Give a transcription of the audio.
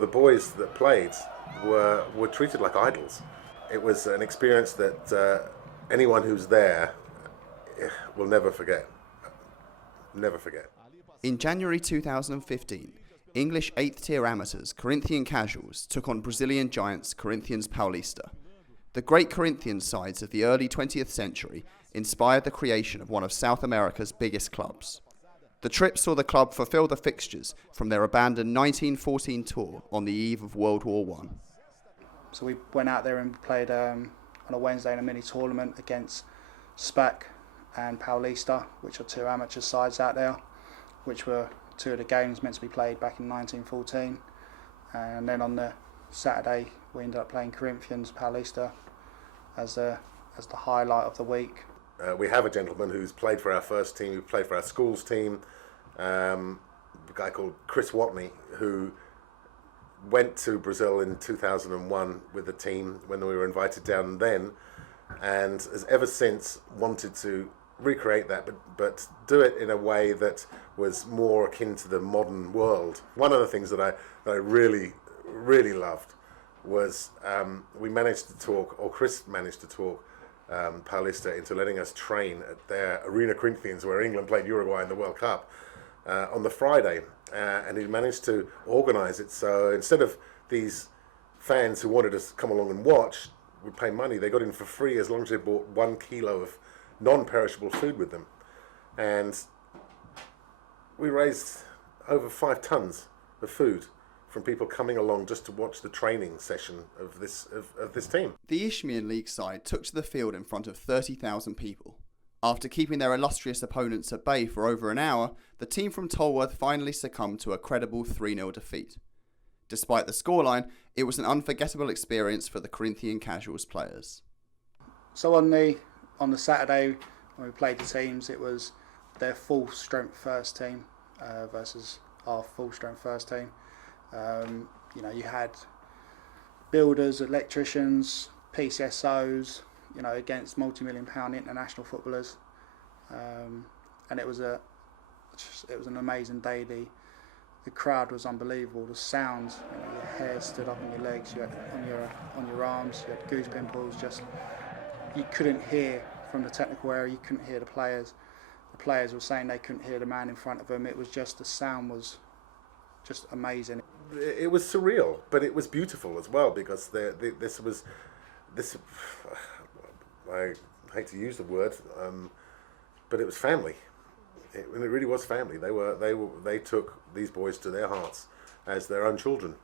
The boys that played were treated like idols. It was an experience that anyone who's there will never forget. Never forget. In January 2015, English 8th tier amateurs Corinthian-Casuals took on Brazilian giants Corinthians-Paulista. The great Corinthians sides of the early 20th century inspired the creation of one of South America's biggest clubs. The trip saw the club fulfill the fixtures from their abandoned 1914 tour on the eve of World War I. So we went out there and played on a Wednesday in a mini tournament against SPAC and Paulista, which are two amateur sides out there, which were two of the games meant to be played back in 1914. And then on the Saturday we ended up playing Corinthians Paulista as the highlight of the week. We have a gentleman who's played for our first team, who played for our schools team, a guy called Chris Watney, who went to Brazil in 2001 with the team when we were invited down then, and has ever since wanted to recreate that, but do it in a way that was more akin to the modern world. One of the things that I really loved was we managed to talk, or Chris managed to talk Paulista into letting us train at their Arena Corinthians, where England played Uruguay in the World Cup, on the Friday, and he managed to organise it so instead of these fans who wanted to come along and watch would pay money, they got in for free as long as they bought 1 kilo of non-perishable food with them. And we raised over 5 tons of food from people coming along just to watch the training session of this team. The Isthmian League side took to the field in front of 30,000 people. After keeping their illustrious opponents at bay for over an hour, the team from Tolworth finally succumbed to a credible 3-0 defeat. Despite the scoreline, it was an unforgettable experience for the Corinthian-Casuals players. So on the Saturday when we played the teams, it was their full strength first team versus our full strength first team. You had builders, electricians, PCSOs, against multi-million-pound international footballers, and it was an amazing day. The crowd was unbelievable. The sounds, your hair stood up on your legs, you had on your arms, you had goose pimples. Just you couldn't hear from the technical area. You couldn't hear the players. The players were saying they couldn't hear the man in front of them. It was just the sound was just amazing. It was surreal, but it was beautiful as well, because this. I hate to use the word, but it was family. It really was family. They took these boys to their hearts as their own children.